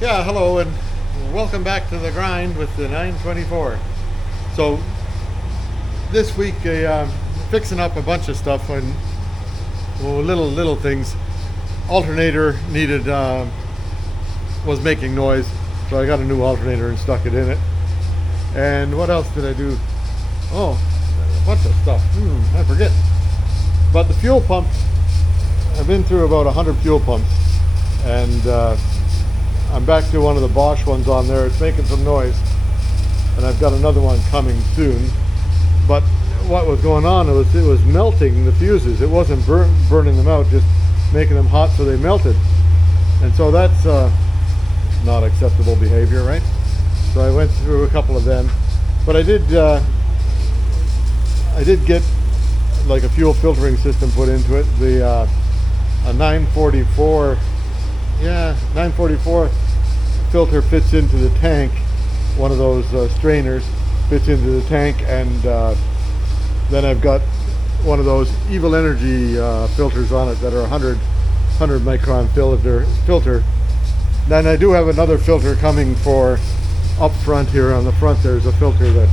Yeah, hello and welcome back to the grind with the 924. So this week, fixing up a bunch of stuff and little things. Alternator needed was making noise, so I got a new alternator and stuck it in it. And what else did I do? Oh, a bunch of stuff. I forget. But the fuel pump, I've been through about 100 fuel pumps, and I'm back to one of the Bosch ones on there. It's making some noise, and I've got another one coming soon. But what was going on was it was melting the fuses. It wasn't burning them out, just making them hot so they melted. And so that's not acceptable behavior, right? So I went through a couple of them, but I did get like a fuel filtering system put into it. The a 944 filter fits into the tank. One of those strainers fits into the tank, and then I've got one of those Evil Energy filters on it that are 100 micron filter. Then I do have another filter coming for up front here. On the front there's a filter that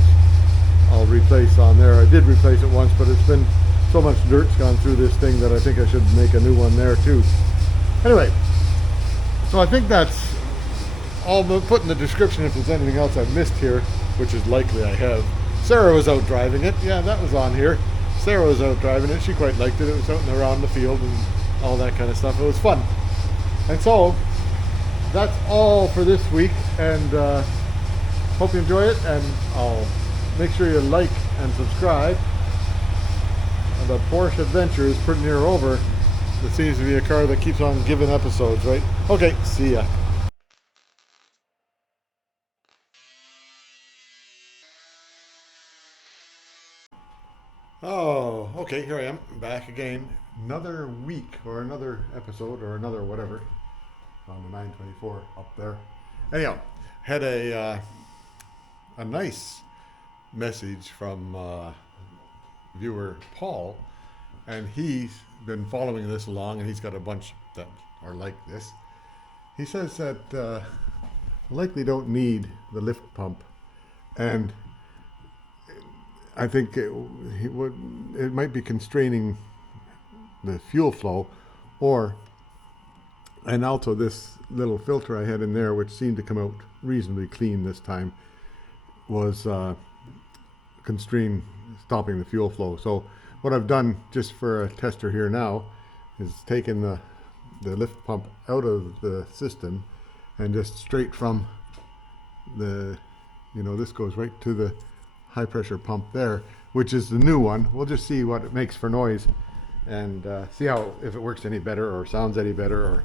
I'll replace on there. I did replace it once, but it's been so much dirt's gone through this thing that I think I should make a new one there too. Anyway, so I think that's all. Put in the description if there's anything else I've missed here, which is likely I have. Sarah was out driving it. Yeah, that was on here. Sarah was out driving it. She quite liked it. It was out and around the field and all that kind of stuff. It was fun. And so that's all for this week, and hope you enjoy it, and I'll make sure you like and subscribe. And the Porsche Adventure is pretty near over. It seems to be a car that keeps on giving episodes, right? Okay, see ya. Oh, okay, here I am, back again. Another week, or another episode, or another whatever, on the 924 up there. Anyhow, had a nice message from viewer Paul, and he's been following this along, and he's got a bunch that are like this. He says that likely don't need the lift pump, and I think it might be constraining the fuel flow, and also this little filter I had in there, which seemed to come out reasonably clean this time, was stopping the fuel flow. So what I've done, just for a tester here now, is taken the lift pump out of the system, and just straight from the, this goes right to the high pressure pump there, which is the new one. We'll just see what it makes for noise, and see if it works any better or sounds any better or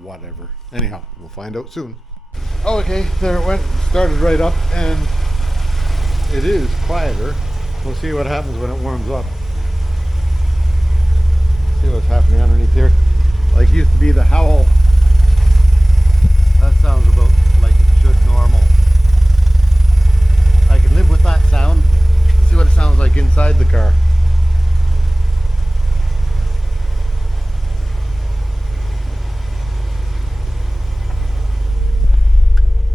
whatever. Anyhow, we'll find out soon. Okay, there it went. Started right up, and it is quieter. We'll see what happens when it warms up. See what's happening underneath here. Like used to be the howl. That sounds about like it should normal. I can live with that sound. See what it sounds like inside the car.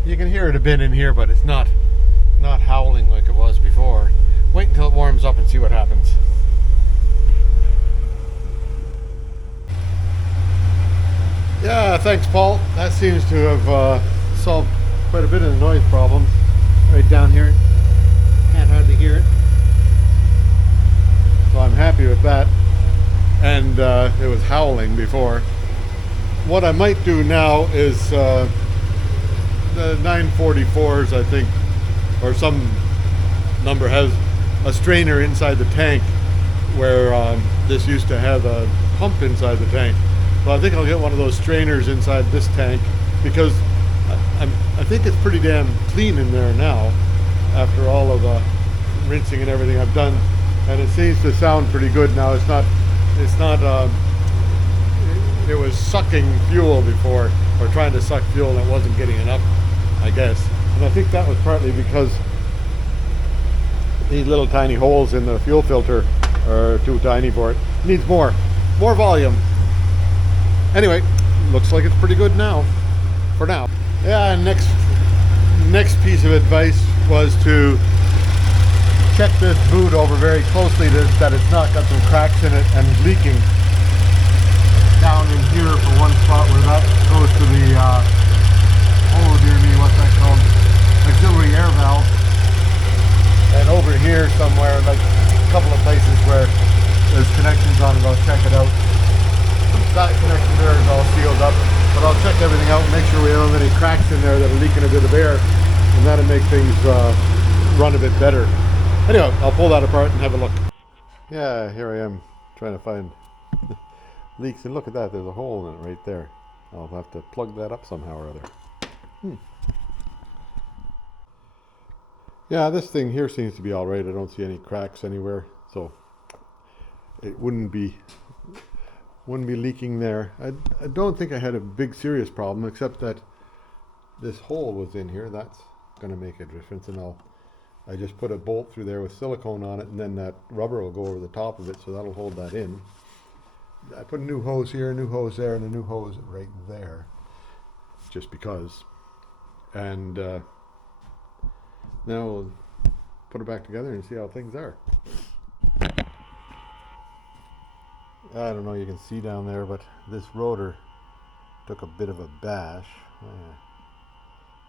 You can hear it a bit in here, but it's not howling like it was before. Wait until it warms up and see what happens. Yeah, thanks Paul. That seems to have solved quite a bit of the noise problem. Right down here, can't hardly hear it. So I'm happy with that. And it was howling before. What I might do now is the 944s, I think, or some number, has a strainer inside the tank, where this used to have a pump inside the tank. So I think I'll get one of those strainers inside this tank, because I think it's pretty damn clean in there now after all of the rinsing and everything I've done, and it seems to sound pretty good now. It's not it was sucking fuel before, or trying to suck fuel, and it wasn't getting enough, I guess. And I think that was partly because these little tiny holes in the fuel filter are too tiny for it. It needs more volume. Anyway, looks like it's pretty good now, for now. Yeah, and next piece of advice was to check this boot over very closely that it's not got some cracks in it and leaking down in here for one spot where that goes to the oh dear me, what's that called? Auxiliary air valve. And over here somewhere, like a couple of places where there's connections on it, I'll check it out. That connection there is all sealed up, but I'll check everything out and make sure we don't have any cracks in there that are leaking a bit of air, and that'll make things run a bit better. Anyway, I'll pull that apart and have a look. Yeah, here I am trying to find leaks, and look at that, there's a hole in it right there. I'll have to plug that up somehow or other. Yeah, this thing here seems to be all right. I don't see any cracks anywhere, so it wouldn't be leaking there. I don't think I had a big serious problem, except that this hole was in here. That's going to make a difference, and I just put a bolt through there with silicone on it, and then that rubber will go over the top of it, so that'll hold that in. I put a new hose here, a new hose there, and a new hose right there, just because. And now we'll put it back together and see how things are. I don't know, you can see down there, but this rotor took a bit of a bash.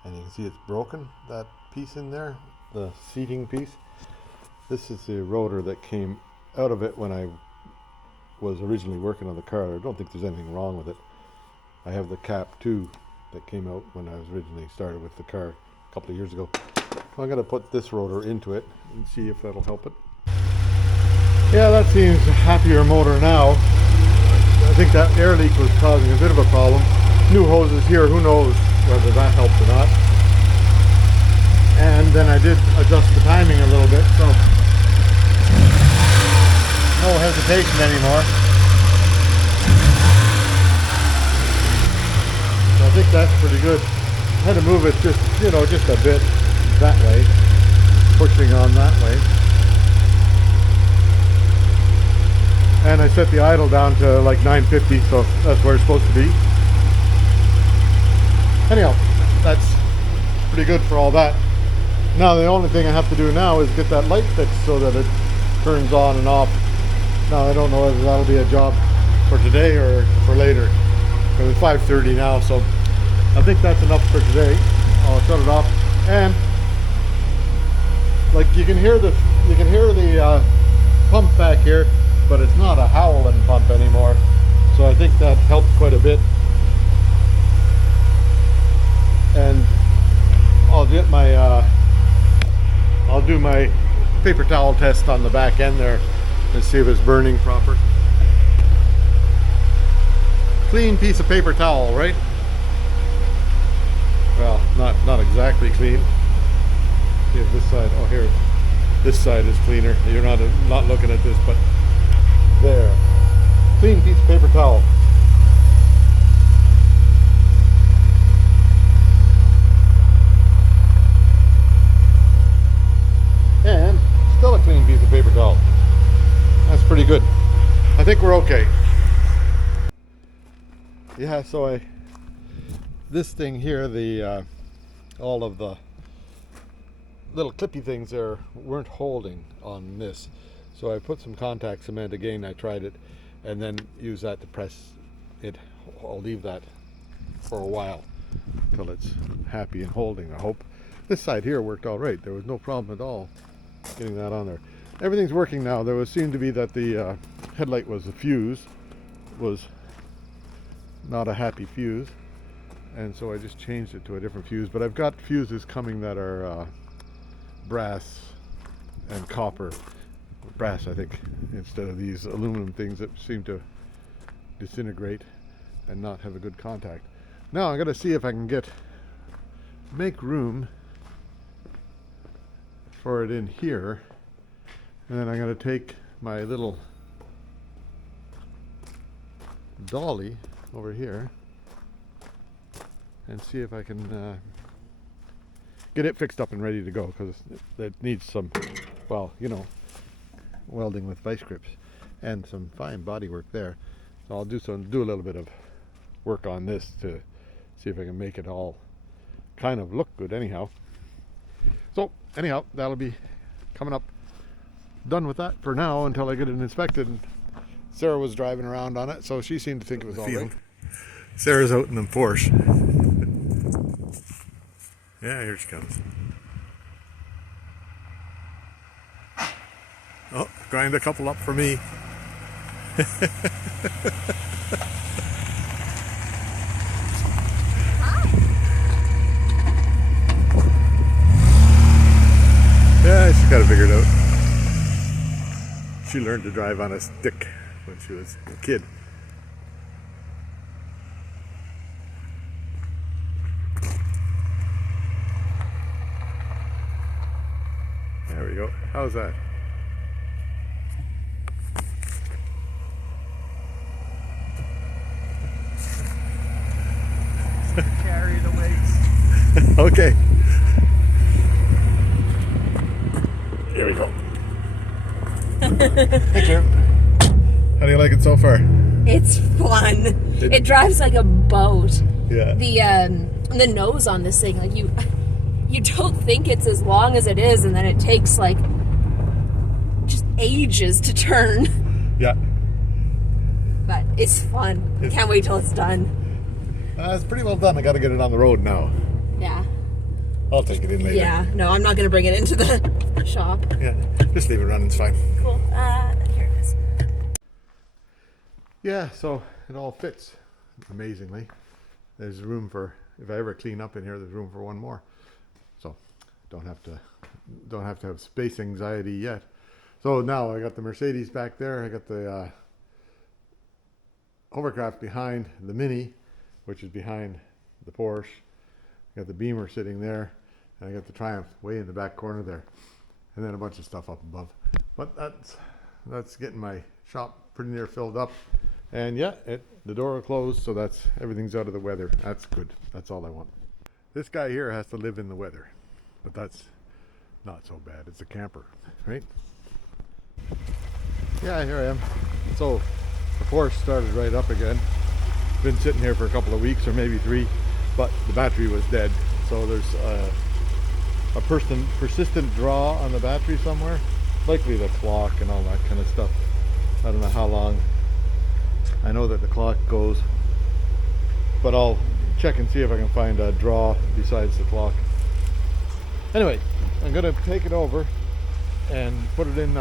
And you can see it's broken, that piece in there, the seating piece. This is the rotor that came out of it when I was originally working on the car. I don't think there's anything wrong with it. I have the cap too that came out when I was originally started with the car a couple of years ago. I'm going to put this rotor into it and see if that'll help it. Yeah, that seems a happier motor now. I think that air leak was causing a bit of a problem. New hoses here, who knows whether that helped or not. And then I did adjust the timing a little bit, so no hesitation anymore. So I think that's pretty good. I had to move it just a bit that way, pushing on that way. And I set the idle down to like 950, so that's where it's supposed to be. Anyhow, that's pretty good for all that. Now the only thing I have to do now is get that light fixed so that it turns on and off. Now I don't know whether that'll be a job for today or for later. It's 5:30 now, so I think that's enough for today. I'll shut it off, and like you can hear the pump back here, but it's not a howling pump anymore, so I think that helped quite a bit. And I'll get my I'll do my paper towel test on the back end there and see if it's burning proper. Clean piece of paper towel, right? Well, not exactly clean. See if this side, oh here, this side is cleaner. You're not looking at this, but there. Clean piece of paper towel. And still a clean piece of paper towel. That's pretty good. I think we're okay. Yeah, so this thing here, the all of the little clippy things there weren't holding on this. So I put some contact cement again, I tried it, and then use that to press it. I'll leave that for a while till it's happy and holding, I hope. This side here worked all right. There was no problem at all getting that on there. Everything's working now. There seemed to be that the headlight was a fuse, was not a happy fuse, and so I just changed it to a different fuse. But I've got fuses coming that are brass and copper. Brass, I think, instead of these aluminum things that seem to disintegrate and not have a good contact. Now I'm going to see if I can make room for it in here, and then I'm going to take my little dolly over here and see if I can get it fixed up and ready to go, because it needs some, well, you know, welding with vice grips and some fine body work there. So I'll do a little bit of work on this to see if I can make it all kind of look good anyhow. So anyhow, that'll be coming up. Done with that for now until I get it inspected. And Sarah was driving around on it, so she seemed to think it was all right. Sarah's out in the Porsche. Yeah, here she comes. Oh, grind a couple up for me. Yeah, she's got it figured out. She learned to drive on a stick when she was a kid. There we go. How's that? Carry the weights. Okay. Here we go. Hey, Karen. How do you like it so far? It's fun. It drives like a boat. Yeah. The nose on this thing, like you don't think it's as long as it is, and then it takes like just ages to turn. Yeah. But it's fun. Can't wait till it's done. It's pretty well done. I got to get it on the road now. Yeah. I'll take it in later. Yeah. No, I'm not gonna bring it into the shop. Yeah. Just leave it running. It's fine. Cool. Here it is. Yeah. So it all fits amazingly. There's room for, if I ever clean up in here, there's room for one more. So don't have to have space anxiety yet. So now I got the Mercedes back there. I got the hovercraft behind the Mini, which is behind the Porsche. I got the Beamer sitting there, and I got the Triumph way in the back corner there, and then a bunch of stuff up above. But that's getting my shop pretty near filled up. And yeah, the door will close, so that's everything's out of the weather. That's good. That's all I want. This guy here has to live in the weather, but that's not so bad. It's a camper, right? Yeah, here I am. So the Porsche started right up again. Been sitting here for a couple of weeks or maybe 3, but the battery was dead. So there's a persistent draw on the battery somewhere, likely the clock and all that kind of stuff. I don't know how long. I know that the clock goes, but I'll check and see if I can find a draw besides the clock. Anyway, I'm going to take it over and put it in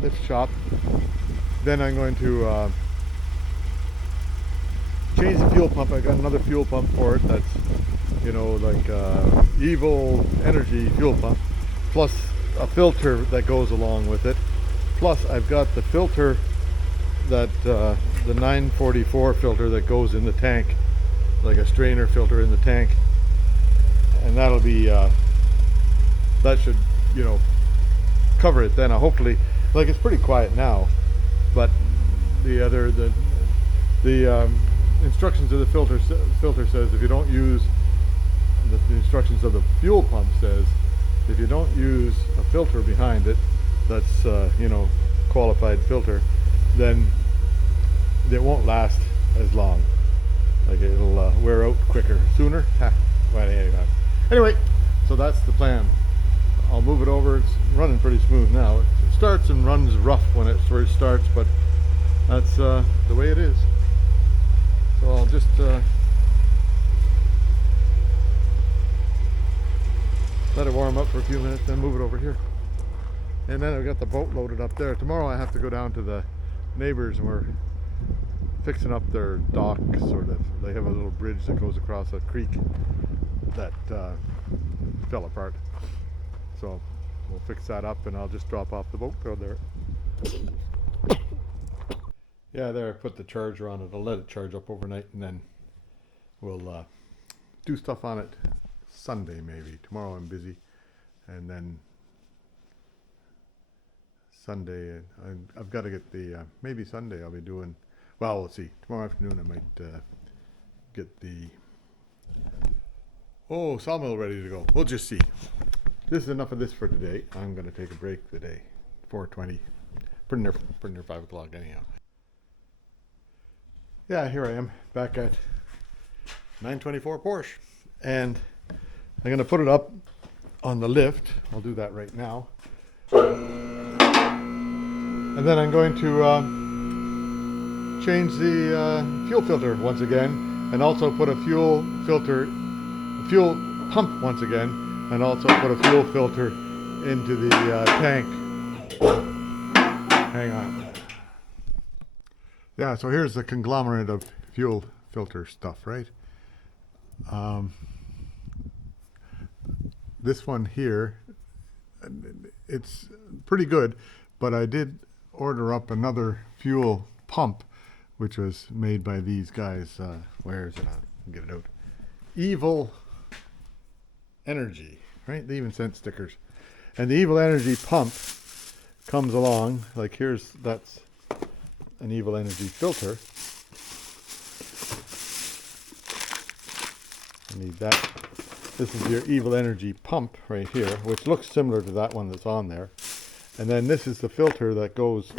this shop. Then I'm going to change the fuel pump. I got another fuel pump for it that's, you know, like Evil Energy fuel pump, plus a filter that goes along with it. Plus I've got the filter that the 944 filter that goes in the tank, like a strainer filter in the tank, and that'll be that should, you know, cover it then. Hopefully, like, it's pretty quiet now, but the instructions of the filter says if you don't use the instructions of the fuel pump says if you don't use a filter behind it that's you know, qualified filter, then it won't last as long. Like, it'll wear out quicker, sooner. Well, anyway, so that's the plan. I'll move it over. It's running pretty smooth now. It starts and runs rough when it first starts, but that's the way it is. So I'll just let it warm up for a few minutes, then move it over here. And then I've got the boat loaded up there. Tomorrow I have to go down to the neighbors, and we're fixing up their dock, sort of. They have a little bridge that goes across a creek that fell apart. So we'll fix that up, and I'll just drop off the boat down there. Yeah, there, I put the charger on it. I'll let it charge up overnight, and then we'll do stuff on it Sunday maybe. Tomorrow I'm busy, and then Sunday I've got to get the maybe Sunday I'll be doing, well, we'll see. Tomorrow afternoon I might get the sawmill ready to go. We'll just see. This is enough of this for today. I'm going to take a break today. 4:20, pretty near 5 o'clock anyhow. Yeah, here I am back at 924 Porsche, And I'm going to put it up on the lift. I'll do that right now. And then I'm going to change the fuel filter once again, and also put a fuel pump once again, and also put a fuel filter into the tank. Hang on. Yeah, so here's the conglomerate of fuel filter stuff, right? This one here, it's pretty good, but I did order up another fuel pump, which was made by these guys. Where is it? I'll get it out. Evil Energy, right? They even sent stickers. And the Evil Energy pump comes along, like that's an Evil Energy filter. I need that. This is your Evil Energy pump right here, which looks similar to that one that's on there. And then this is the filter that goes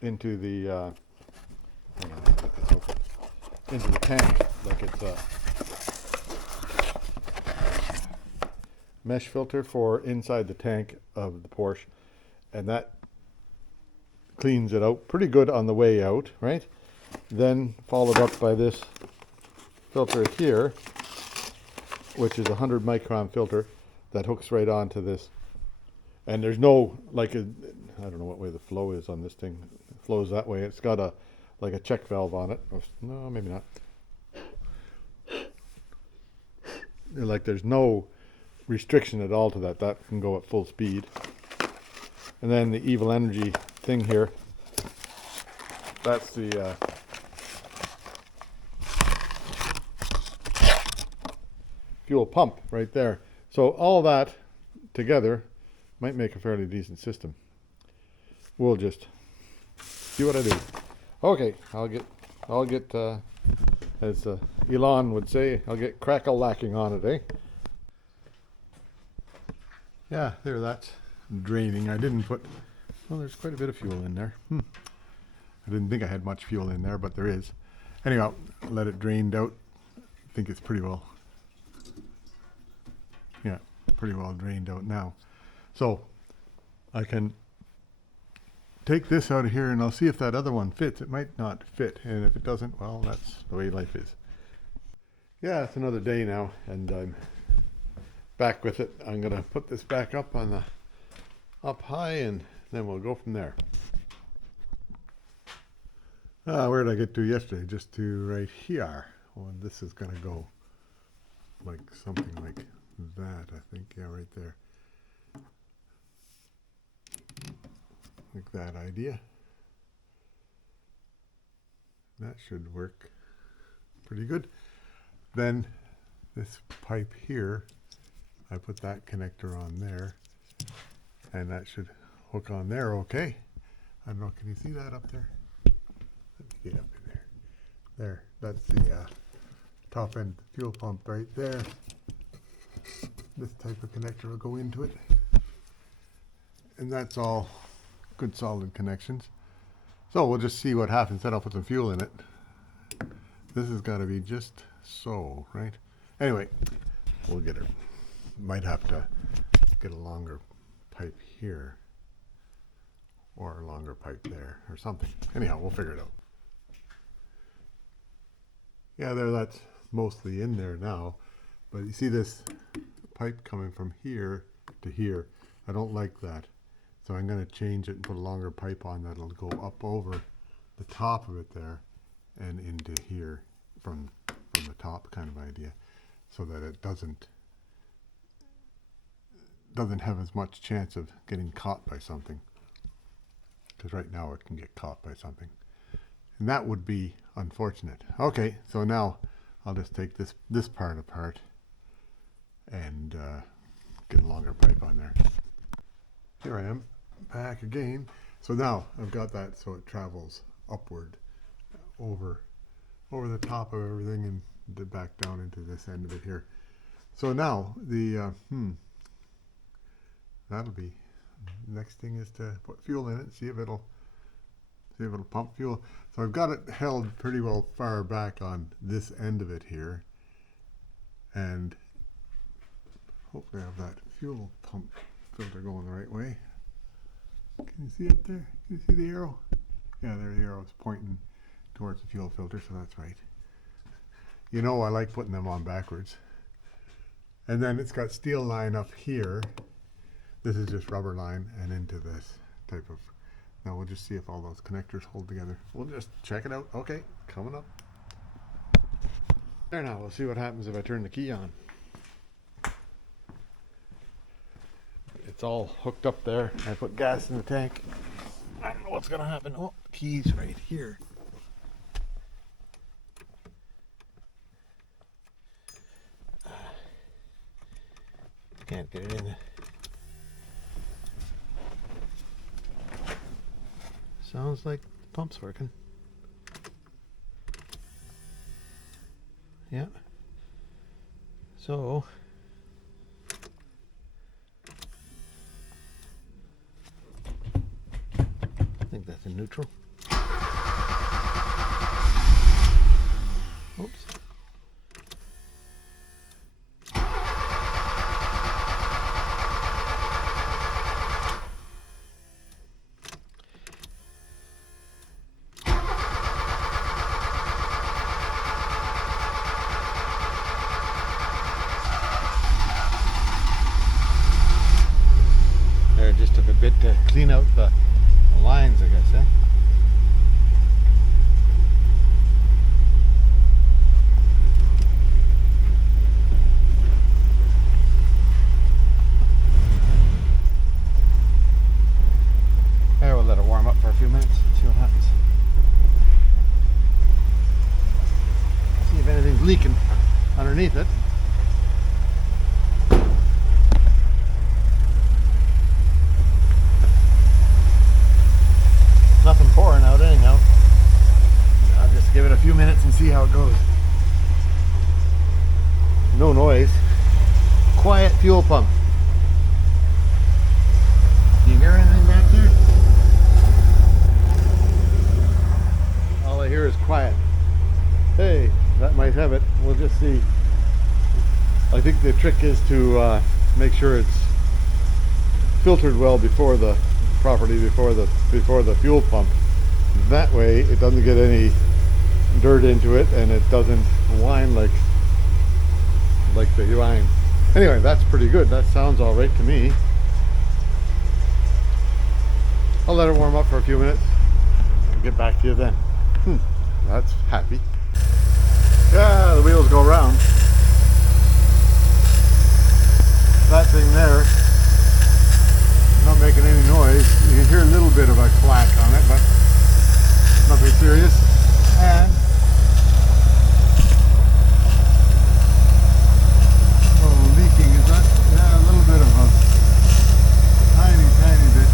into the hang on, get this open. Into the tank, like it's a mesh filter for inside the tank of the Porsche, and that cleans it out pretty good on the way out, right? Then followed up by this filter here, which is a 100 micron filter that hooks right onto this. And there's no, like, I don't know what way the flow is on this thing. It flows that way. It's got like a check valve on it. No, maybe not. Like, there's no restriction at all to that. That can go at full speed. And then the Evil Energy thing here, that's the fuel pump right there. So all that together might make a fairly decent system. We'll just see what I do. Okay, I'll get as Elon would say, I'll get crackle-lacking on it, eh? Yeah, there, that's draining. I didn't put, well, there's quite a bit of fuel in there. I didn't think I had much fuel in there, but there is. Anyhow, let it drain out. I think it's pretty well, yeah, pretty well drained out now. So I can take this out of here and I'll see if that other one fits. It might not fit, and if it doesn't, well, that's the way life is. Yeah, it's another day now, and I'm back with it. I'm gonna put this back up on the up high, and then we'll go from there. Where did I get to yesterday? Just to right here. Well, this is gonna go like something like that, I think. Yeah, right there. Like that idea. That should work pretty good. Then this pipe here, I put that connector on there, and that should hook on there okay. I don't know, can you see that up there? Let me get up in there. There, that's the top end fuel pump right there. This type of connector will go into it. And that's all good solid connections. So we'll just see what happens. Then I'll put some fuel in it. This has got to be just so, right? Anyway, we'll get it. Might have to get a longer pipe here, or a longer pipe there, or something. Anyhow, we'll figure it out. Yeah, there, that's mostly in there now. But you see this pipe coming from here to here. I don't like that. So I'm going to change it and put a longer pipe on that'll go up over the top of it there and into here from the top, kind of idea, so that it doesn't have as much chance of getting caught by something. Because right now it can get caught by something. And that would be unfortunate. Okay, so now I'll just take this part apart and get a longer pipe on there. Here I am, back again. So now I've got that so it travels upward over the top of everything and back down into this end of it here. So now the that'll be, next thing is to put fuel in it, see if it'll pump fuel. So I've got it held pretty well far back on this end of it here, and Hopefully I have that fuel pump filter going the right way. Can you see up there? Can you see the arrow? Yeah, there the arrow is pointing towards the fuel filter, so that's right. You know I like putting them on backwards. And then it's got steel line up here. This is just rubber line and into this type of... Now we'll just see if all those connectors hold together. We'll just check it out. Okay, coming up. There now, we'll see what happens if I turn the key on. It's all hooked up there. I put gas in the tank. I don't know what's gonna happen. Oh, the key's right here. Can't get it in. Sounds like the pump's working. Yeah. So I think that's in neutral. Oops. There, it just took a bit to clean out the lines, I guess, eh? There, we'll let it warm up for a few minutes and see what happens. See if anything's leaking underneath it. Nothing pouring out anyhow. I'll just give it a few minutes and see how it goes. No noise. Quiet fuel pump. Do you hear anything back there? All I hear is quiet. Hey, that might have it. We'll just see. I think the trick is to make sure it's filtered well before the before the fuel pump. That way it doesn't get any dirt into it and it doesn't whine like the whine. Anyway, that's pretty good. That sounds all right to me. I'll let it warm up for a few minutes and get back to you then. That's happy. Yeah, the wheels go round. That thing there, not making any noise. You can hear a little bit of a clack on it, but nothing serious. And leaking, is that? Yeah, a little bit of a tiny bit.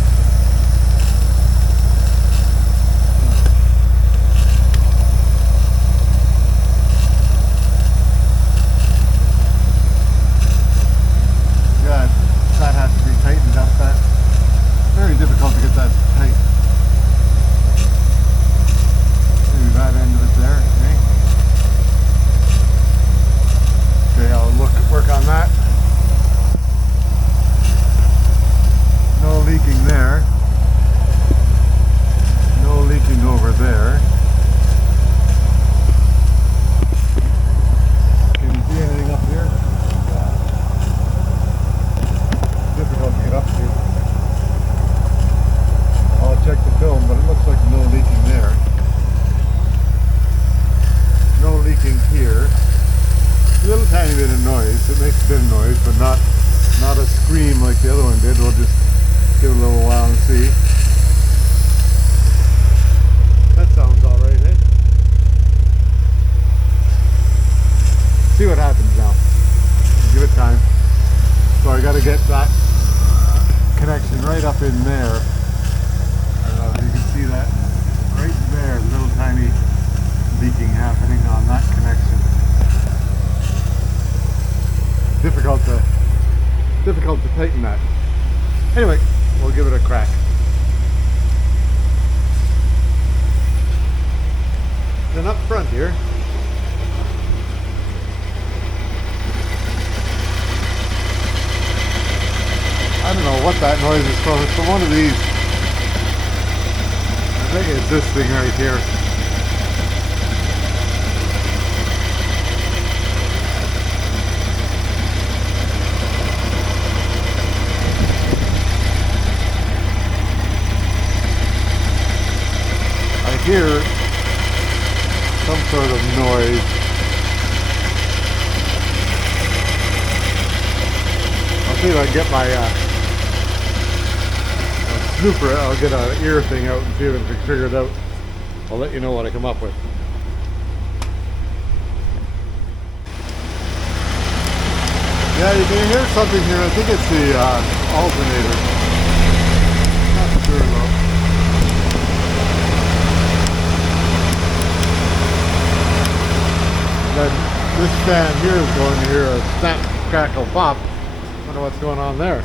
Yeah, that has to be tightened up. That very difficult to get that tight. Maybe that end of it there, okay? Okay, I'll work on that. No leaking there. No leaking over there. Can you see anything up here? Difficult to get up to. I'll check the film, but it looks like no leaking there. No leaking here. A little tiny bit of noise. It makes a bit of noise, but not a scream like the other one did. We'll just give it a little while and see. That sounds all right, eh? See what happens now. Give it time. So I got to get that connection right up in there. I don't know if you can see that. Right there, little tiny leaking happening on that connection. Difficult to tighten that. Anyway, we'll give it a crack. Then up front here, what that noise is from. It's from one of these. I think it's this thing right here. I hear some sort of noise. I'll see if I can get my snooper. I'll get an ear thing out and see if I can figure it out. I'll let you know what I come up with. Yeah, you can hear something here. I think it's the alternator. Not sure though. Then this fan here is going to hear a snap, crackle, pop. Wonder what's going on there.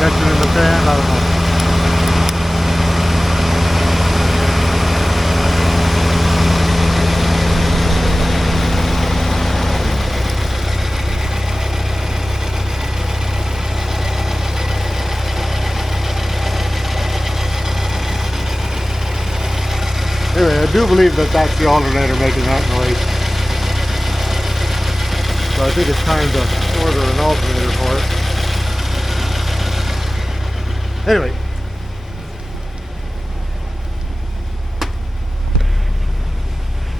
Catching in the fan, I don't know. Anyway, I do believe that that's the alternator making that noise. So I think it's time to order an alternator for it. Anyway,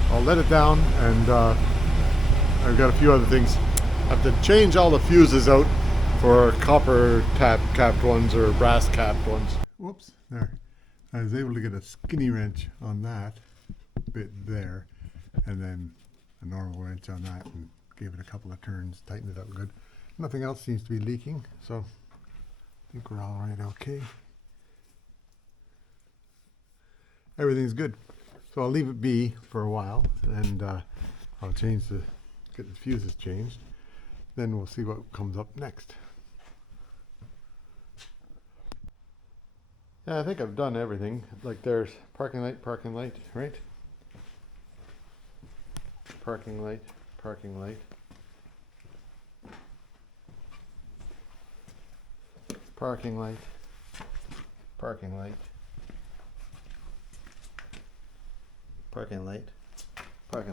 I'll let it down, and I've got a few other things. I have to change all the fuses out for copper capped ones or brass capped ones. Whoops, there. I was able to get a skinny wrench on that bit there, and then a normal wrench on that, and gave it a couple of turns, tightened it up good. Nothing else seems to be leaking, so I think we're all right, okay. Everything's good. So I'll leave it be for a while, and I'll get the fuses changed. Then we'll see what comes up next. Yeah, I think I've done everything. Like there's parking light, right? Parking light. Parking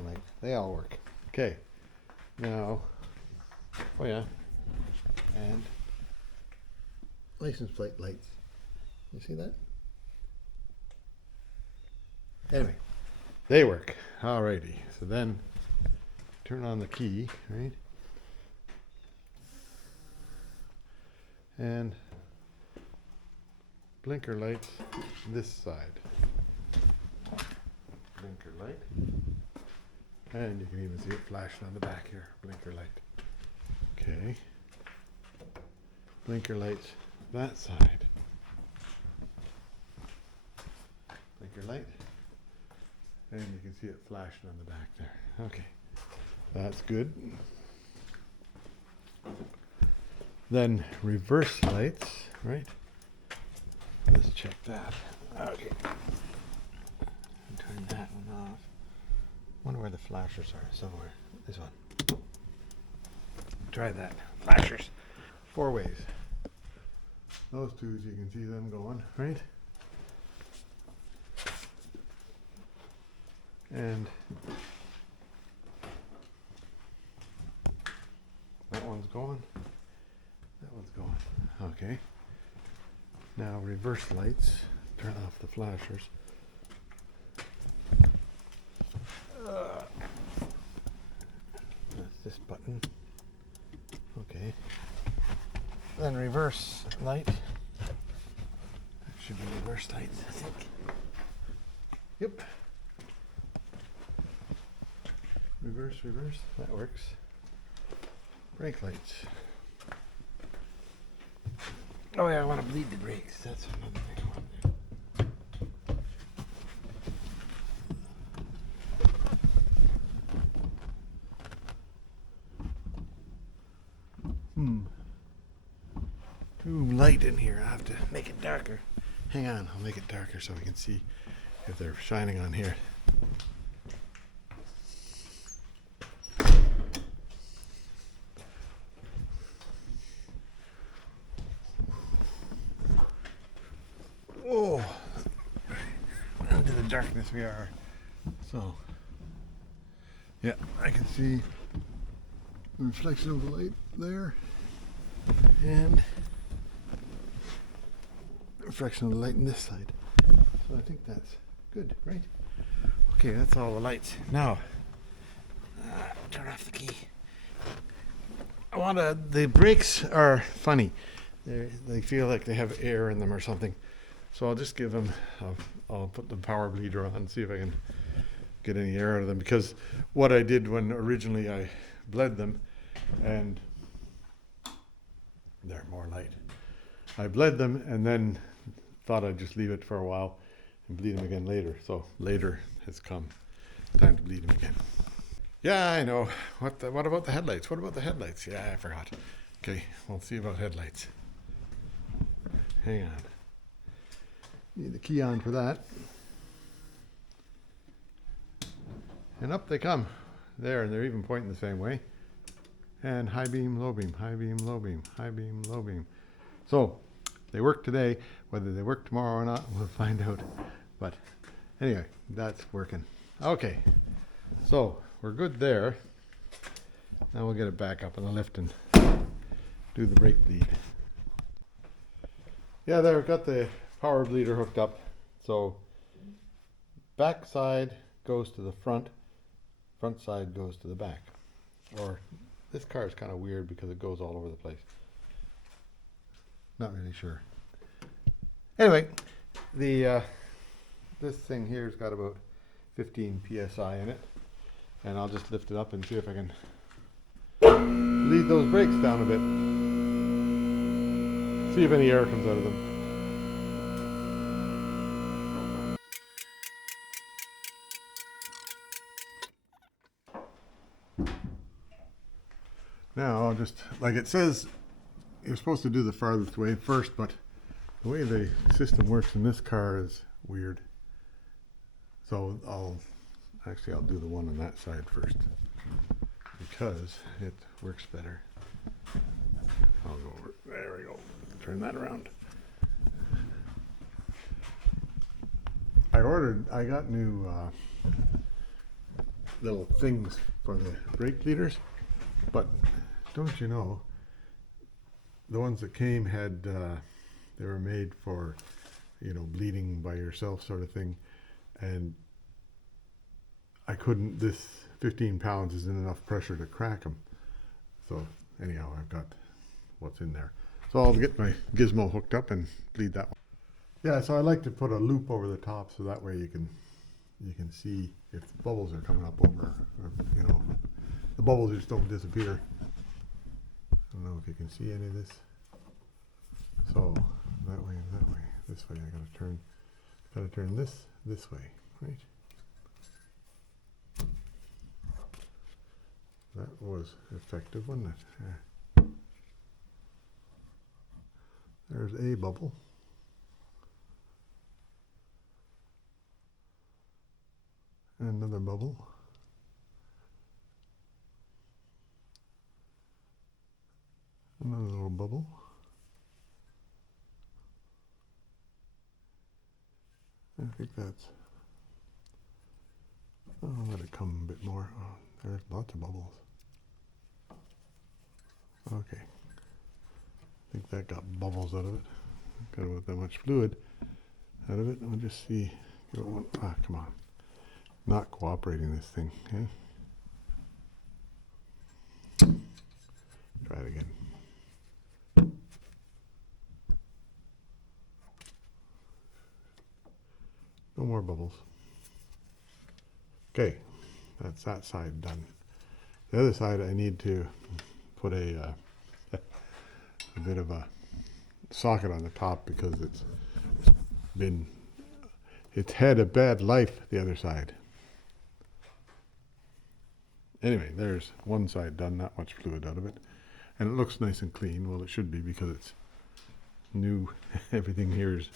light. They all work. Okay. Now, oh yeah. And license plate lights. You see that? Anyway, they work. Alrighty. So then turn on the key, right? And blinker lights this side. Blinker light. And you can even see it flashing on the back here. Blinker light. Okay. Blinker lights that side. Blinker light. And you can see it flashing on the back there. Okay. That's good. Then reverse lights, right? Let's check that. Okay. Turn that one off. Wonder where the flashers are. Somewhere. This one. Try that. Flashers. 4 ways. Those two, you can see them going, right? And that one's going. That one's going. Okay. Now reverse lights. Turn off the flashers. That's this button. Okay. Then reverse light. That should be reverse lights, I think. Yep. Reverse. That works. Brake lights. Oh yeah, I want to bleed the brakes. That's another thing I want to do. too light in here. I have to make it darker. Hang on, I'll make it darker so we can see if they're shining on here. Oh, into the darkness we are. So, yeah, I can see the reflection of the light there, and reflection of the light on this side. So I think that's good, right? Okay, that's all the lights. Now, turn off the key. The brakes are funny. They feel like they have air in them or something. So I'll just give them, I'll put the power bleeder on and see if I can get any air out of them. Because what I did when originally I bled them, and they're more light. I bled them and then thought I'd just leave it for a while and bleed them again later. So later has come. Time to bleed them again. Yeah, I know. What about the headlights? What about the headlights? Yeah, I forgot. Okay, we'll see about headlights. Hang on. Need the key on for that. And up they come. There, and they're even pointing the same way. And high beam, low beam, high beam, low beam, high beam, low beam. So, they work today. Whether they work tomorrow or not, we'll find out. But anyway, that's working. Okay, so we're good there. Now we'll get it back up on the lift and do the brake bleed. Yeah, there, we've got the power bleeder hooked up. So back side goes to the front side goes to the back. Or this car is kind of weird because it goes all over the place. Not really sure. Anyway, the this thing here's got about 15 psi in it, and I'll just lift it up and see if I can lead those brakes down a bit. See if any air comes out of them. Now I'll just, like it says, you're supposed to do the farthest way first, but the way the system works in this car is weird. So I'll do the one on that side first because it works better. I'll go over, there we go. Turn that around. I got new little things for the brake leaders, but don't you know, the ones that came had, they were made for, you know, bleeding by yourself sort of thing. And I couldn't, this 15 pounds isn't enough pressure to crack them. So anyhow, I've got what's in there. So I'll get my gizmo hooked up and bleed that one. Yeah, so I like to put a loop over the top so that way you can see if the bubbles are coming up over, or, you know, the bubbles just don't disappear. I don't know if you can see any of this. So that way, this way I gotta turn this way, right? That was effective, wasn't it? Yeah. There's a bubble. And another bubble. Another little bubble. I think that's, I'll let it come a bit more. Oh, there's lots of bubbles. Okay. I think that got bubbles out of it. Got about that much fluid out of it. I'll just see. Come on. Not cooperating, this thing. Okay? Try it again. No more bubbles. Okay, that's that side done. The other side, I need to put a bit of a socket on the top because it's had a bad life, the other side. Anyway, there's one side done, not much fluid out of it. And it looks nice and clean. Well, it should be because it's New, everything here is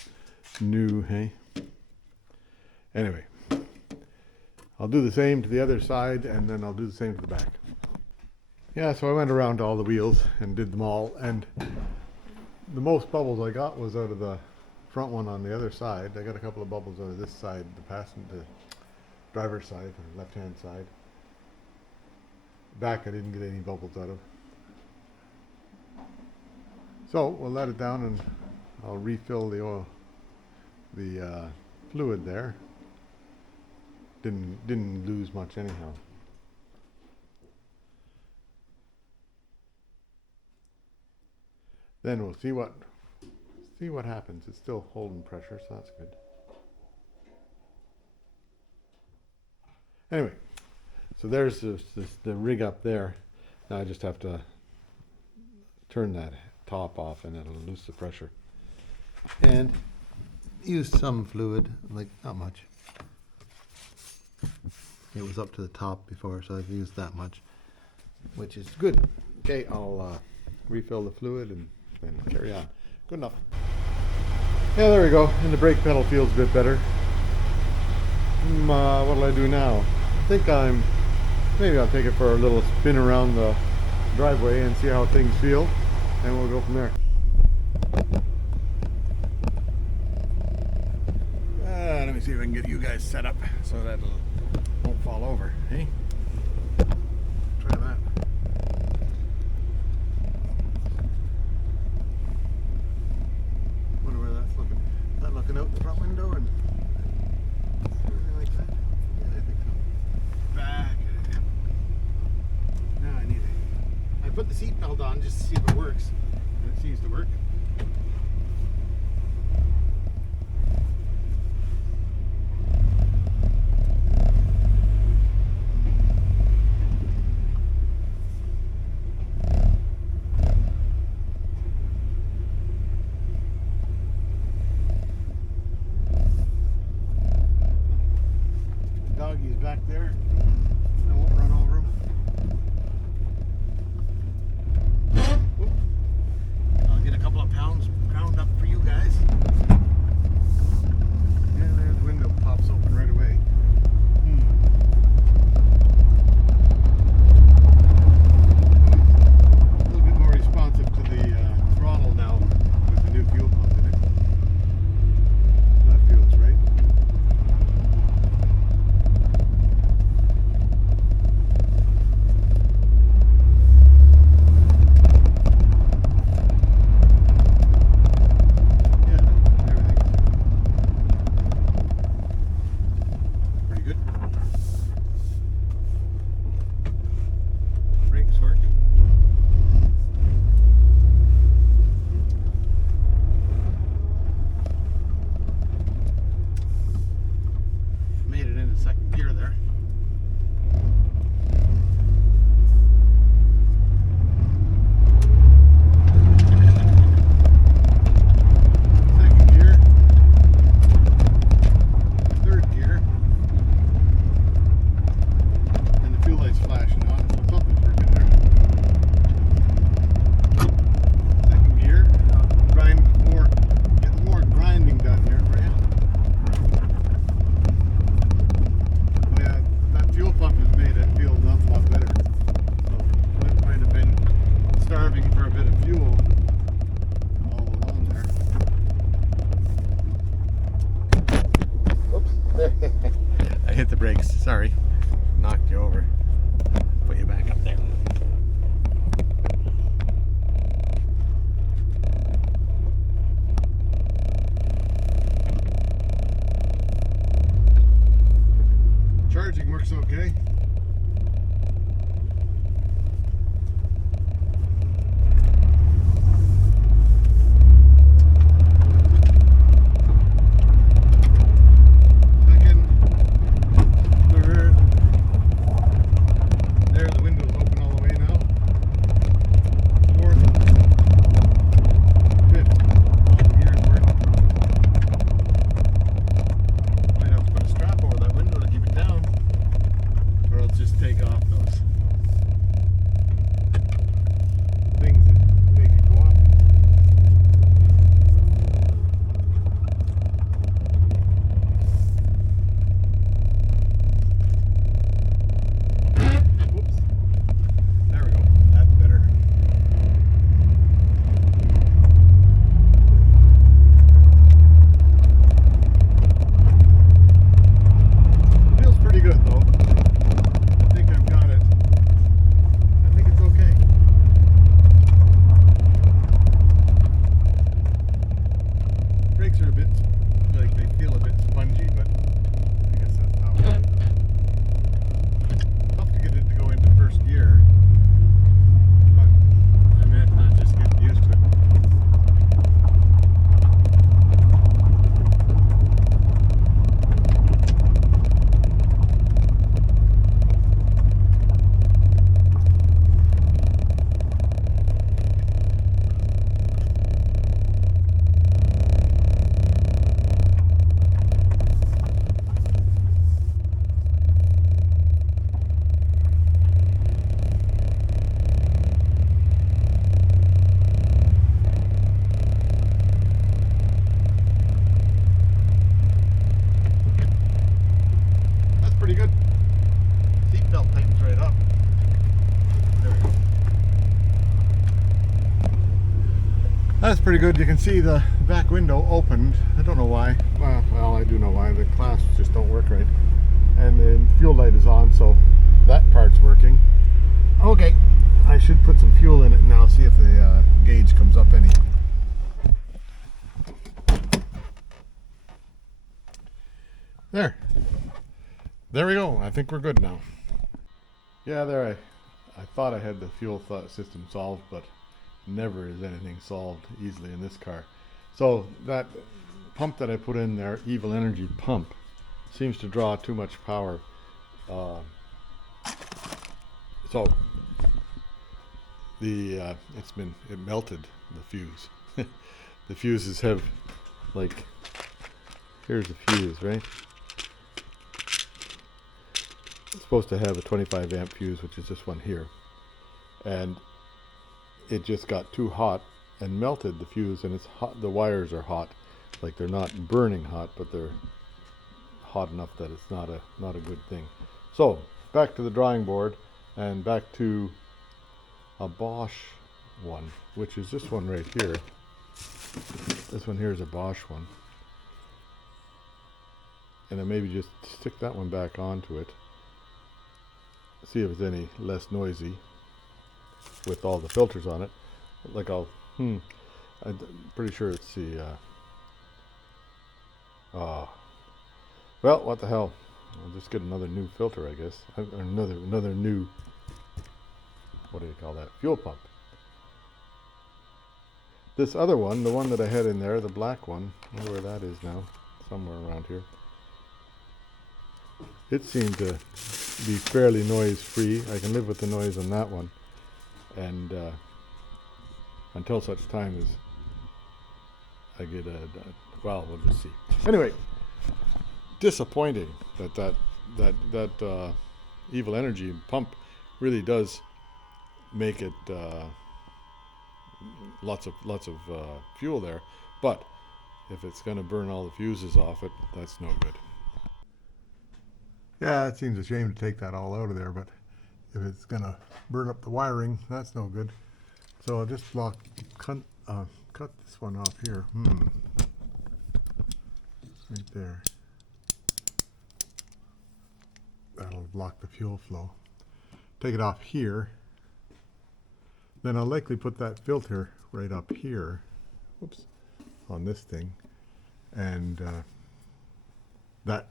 new, hey? Anyway, I'll do the same to the other side, and then I'll do the same to the back. Yeah, so I went around to all the wheels and did them all, and the most bubbles I got was out of the front one on the other side. I got a couple of bubbles out of this side, the passenger, driver's side, or left-hand side. Back I didn't get any bubbles out of. So we'll let it down and I'll refill the oil, the fluid there. Didn't lose much anyhow. Then we'll see what happens. It's still holding pressure, so that's good. Anyway, so there's the rig up there. Now I just have to turn that top off and it'll lose the pressure. And use some fluid, like not much. It was up to the top before, so I've used that much, which is good. Okay, I'll refill the fluid and carry on. Good enough. Yeah, there we go. And the brake pedal feels a bit better. What'll I do now? I think maybe I'll take it for a little spin around the driveway and see how things feel, and we'll go from there. Let me see if I can get you guys set up so that it won't fall over. Hey, try that. Wonder where that's looking. Is that looking out the front window and everything like that? Yeah, I think so. Back. Now I need it. I put the seat belt on just to see if it works, and it seems to work. Doggy's back there. I won't run over him. Whoop. I'll get a couple of pounds ground up for you guys. And there the window pops open right away. A little bit more responsive to the throttle now with the new fuel pump in it. That feels right. I hit the brakes, sorry. Knocked you over. Put you back up there. Charging works okay. pretty good. You can see the back window opened. I don't know why. Well, I do know why. The clasps just don't work right. And the fuel light is on, so that part's working. Okay, I should put some fuel in it now, see if the gauge comes up any. There we go. I think we're good now. Yeah, there I thought I had the fuel system solved, but never is anything solved easily in this car. So that pump that I put in there, Evil Energy pump, seems to draw too much power. So it melted the fuse. The fuses have, like, here's the fuse, right? It's supposed to have a 25 amp fuse, which is this one here, and it just got too hot and melted the fuse, and it's hot. The wires are hot, like they're not burning hot, but they're hot enough that it's not a good thing. So back to the drawing board and back to a Bosch one, which is this one right here. This one here is a Bosch one, and then maybe just stick that one back onto it. See if it's any less noisy with all the filters on it. Like I'm pretty sure it's the well, what the hell, I'll just get another new filter, I guess, or another new, what do you call that, fuel pump. This other one, the one that I had in there, the black one, I wonder where that is now, somewhere around here. It seemed to be fairly noise free. I can live with the noise on that one, and until such time as I get well, we'll just see. Anyway, disappointing that Evil Energy pump really does make it lots of fuel there, but if it's going to burn all the fuses off it, that's no good. Yeah, it seems a shame to take that all out of there, but if it's going to burn up the wiring, that's no good. So I'll just cut this one off here. Right there. That'll block the fuel flow. Take it off here. Then I'll likely put that filter right up here. Whoops. On this thing. And that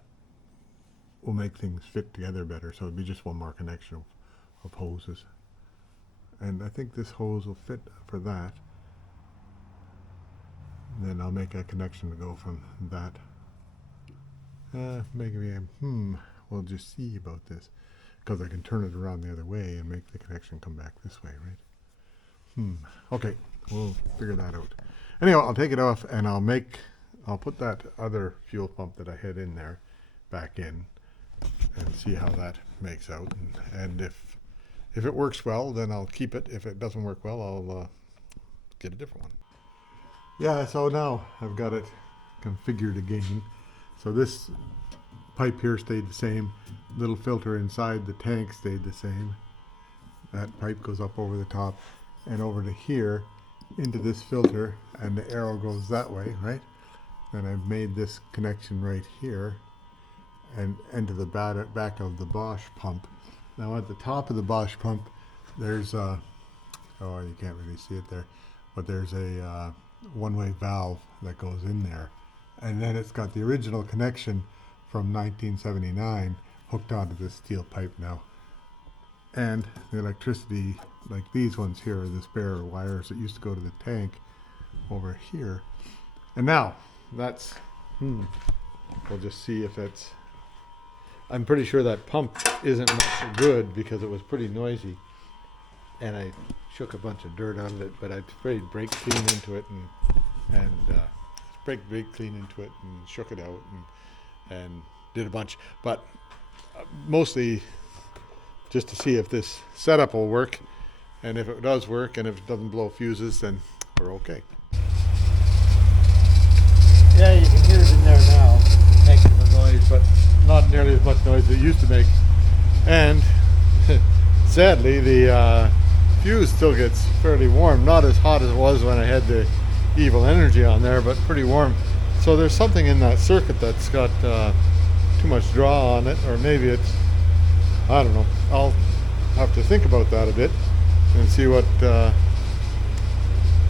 will make things fit together better. So it'll be just one more connection of hoses. And I think this hose will fit for that. And then I'll make a connection to go from that. Maybe we'll just see about this, because I can turn it around the other way and make the connection come back this way, right? Okay, we'll figure that out. Anyway, I'll take it off and I'll put that other fuel pump that I had in there back in and see how that makes out. And if it works well, then I'll keep it. If it doesn't work well, I'll get a different one. Yeah, so now I've got it configured again. So this pipe here stayed the same. Little filter inside the tank stayed the same. That pipe goes up over the top and over to here into this filter, and the arrow goes that way, right? Then I've made this connection right here and into the back of the Bosch pump. Now at the top of the Bosch pump, there's a, oh, you can't really see it there, but there's a one-way valve that goes in there. And then it's got the original connection from 1979 hooked onto this steel pipe now. And the electricity, like these ones here, are the spare wires that used to go to the tank over here. And now, that's, we'll just see if it's, I'm pretty sure that pump isn't much good because it was pretty noisy. And I shook a bunch of dirt out of it, but I sprayed brake clean into it and brake clean into it and shook it out and did a bunch, but mostly just to see if this setup will work, and if it does work and if it doesn't blow fuses, then we're okay. Yeah, you can hear it in there now, making the noise, but not nearly as much noise as it used to make. And sadly, the fuse still gets fairly warm, not as hot as it was when I had the evil energy on there, but pretty warm. So there's something in that circuit that's got too much draw on it, or maybe it's, I don't know. I'll have to think about that a bit and see what,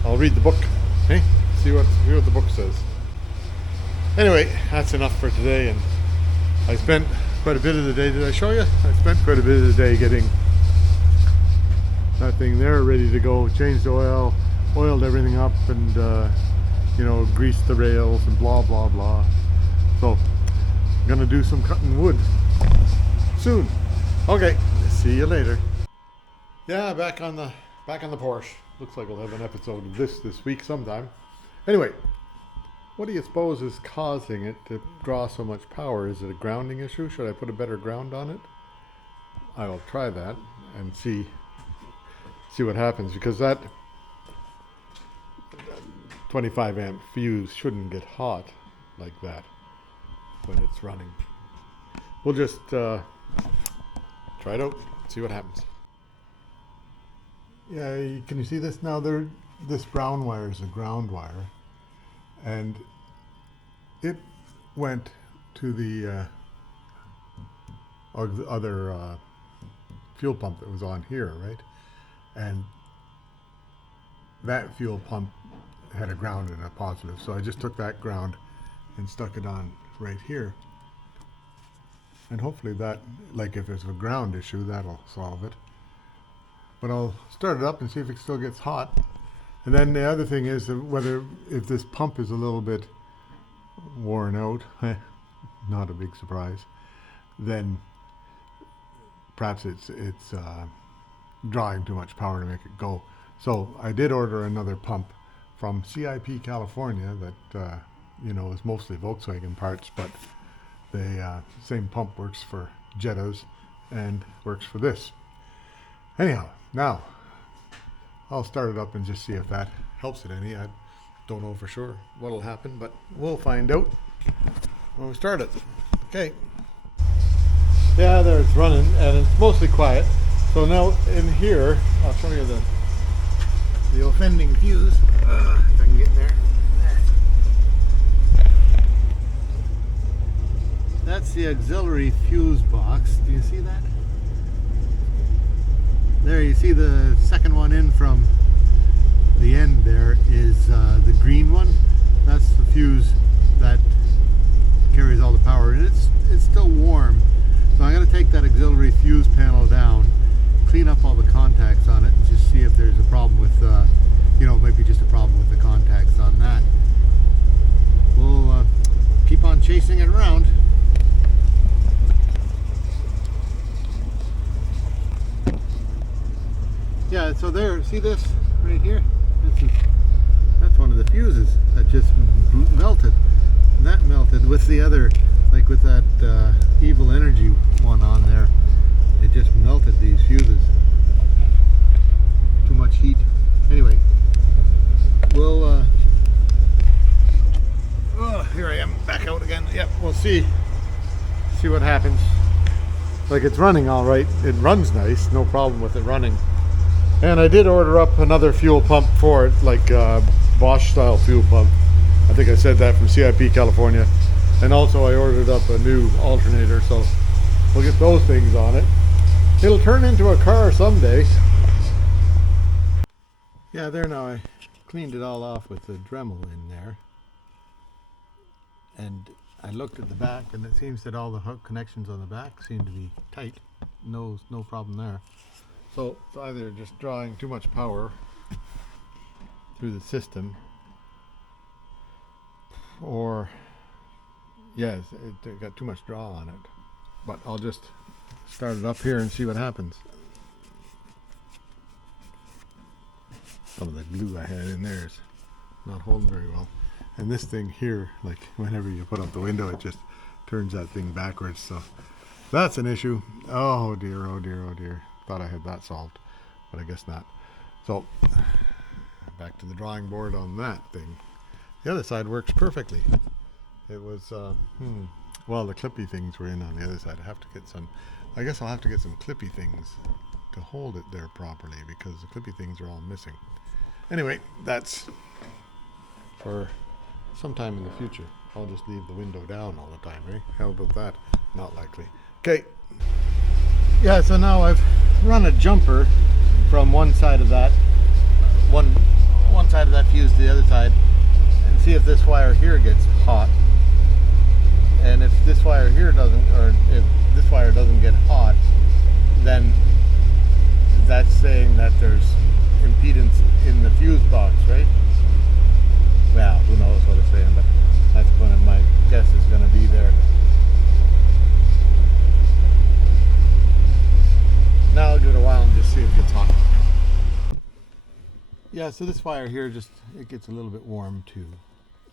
I'll read the book, okay? See what the book says. Anyway, that's enough for today, and I spent quite a bit of the day, did I show you? I spent quite a bit of the day getting that thing there ready to go, changed the oil, oiled everything up, and you know, greased the rails and blah blah blah. So I'm gonna do some cutting wood soon. Okay, see you later. Yeah, back on the Porsche. Looks like we'll have an episode of this week sometime. Anyway, what do you suppose is causing it to draw so much power? Is it a grounding issue? Should I put a better ground on it? I will try that and see what happens, because that 25 amp fuse shouldn't get hot like that when it's running. We'll just try it out, see what happens. Yeah, can you see this now? This brown wire is a ground wire, and it went to the other fuel pump that was on here, right? And that fuel pump had a ground and a positive, so I just took that ground and stuck it on right here, and hopefully that, like if it's a ground issue, that'll solve it. But I'll start it up and see if it still gets hot. And then the other thing is that if this pump is a little bit worn out, not a big surprise, then perhaps it's drawing too much power to make it go. So I did order another pump from CIP California that you know, is mostly Volkswagen parts, but the same pump works for Jettas and works for this. Anyhow, now I'll start it up and just see if that helps it any. I don't know for sure what'll happen, but we'll find out when we start it. Okay. Yeah, there it's running, and it's mostly quiet. So now in here, I'll show you the offending fuse. If I can get in there. There. That's the auxiliary fuse box. Do you see that? There, you see the second one in from the end there is the green one. That's the fuse that carries all the power, and it's still warm. So I'm going to take that auxiliary fuse panel down, clean up all the contacts on it, and just see if there's a problem with, you know, maybe just a problem with the contacts on that. We'll keep on chasing it around. Yeah, so there, see this right here? That's one of the fuses that just melted. And that melted with the other, like with that evil energy one on there. It just melted these fuses. Too much heat. Anyway, we'll, oh, here I am, back out again. Yep, we'll see what happens. Like, it's running all right. It runs nice, no problem with it running. And I did order up another fuel pump for it, like Bosch style fuel pump. I think I said that, from CIP California. And also I ordered up a new alternator, so we'll get those things on it. It'll turn into a car someday. Yeah, there now, I cleaned it all off with the Dremel in there. And I looked at the back, and it seems that all the hook connections on the back seem to be tight. No problem there. So it's either just drawing too much power through the system, or yes, it got too much draw on it. But I'll just start it up here and see what happens. Some of the glue I had in there is not holding very well. And this thing here, like whenever you put up the window, it just turns that thing backwards. So that's an issue. Oh dear, oh dear, oh dear. Thought I had that solved, but I guess not. So back to the drawing board on that thing. The other side works perfectly. It was well, the clippy things were in on the other side. I have to get some, I guess I'll have to get some clippy things to hold it there properly, because the clippy things are all missing. Anyway, that's for sometime in the future. I'll just leave the window down all the time, eh? How about that? Not likely. Okay. Yeah, so now I've run a jumper from one side of that, one side of that fuse to the other side, and see if this wire here gets hot. And if this wire here doesn't, or if this wire doesn't get hot, then that's saying that there's impedance in the fuse box, right? Well, who knows what it's saying, but that's when my guess is going to be there. Now I'll give it a while and just see if it gets hot. Yeah, so this wire here it gets a little bit warm too.